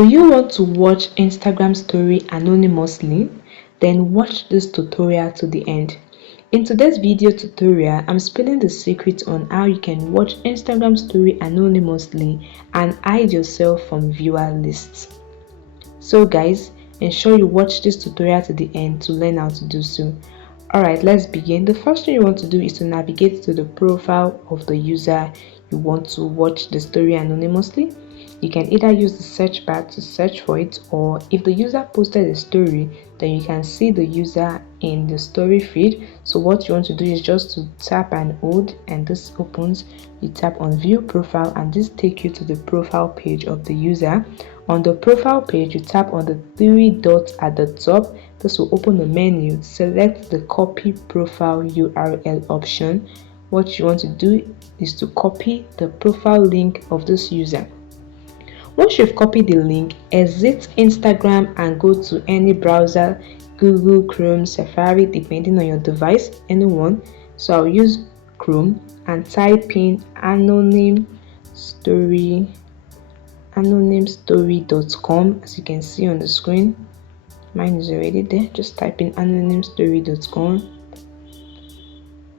Do you want to watch Instagram story anonymously? Then watch this tutorial to the end. In today's video tutorial, I'm spilling the secret on how you can watch Instagram story anonymously and hide yourself from viewer lists. So guys, ensure you watch this tutorial to the end to learn how to do so. Alright, let's begin. The first thing you want to do is to navigate to the profile of the user you want to watch the story anonymously. You can either use the search bar to search for it, or if the user posted a story, then you can see the user in the story feed. So what you want to do is just to tap and hold, and this opens. You tap on view profile and this takes you to the profile page of the user. On the profile page, you tap on the three dots at the top. This will open the menu. Select the copy profile URL option. What you want to do is to copy the profile link of this user. Once you've copied the link, exit Instagram and go to any browser, Google, Chrome, Safari, depending on your device, anyone. So I'll use Chrome and type in anonymstory.com. As you can see on the screen, mine is already there. Just type in anonymstory.com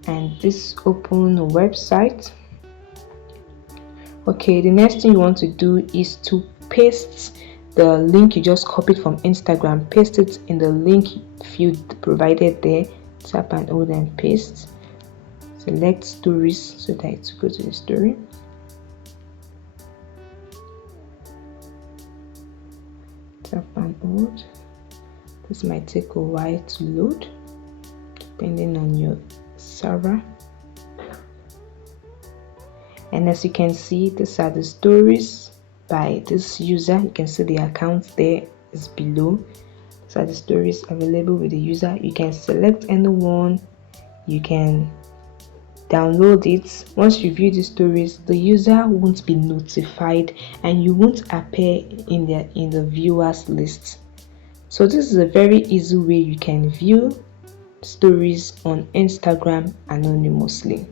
and this open a website. Okay, the next thing you want to do is to paste the link you just copied from Instagram. Paste it in the link field provided there. Tap and hold and paste. Select stories so that it will go to the story. Tap and hold. This might take a while to load depending on your server. And as you can see, these are the stories by this user. You can see the account there is below. These are the stories available with the user. You can select anyone, you can download it. Once you view the stories, the user won't be notified and you won't appear in the viewers list. So this is a very easy way you can view stories on Instagram anonymously.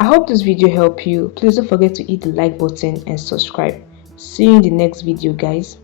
I hope this video helped you. Please don't forget to hit the like button and subscribe. See you in the next video, guys.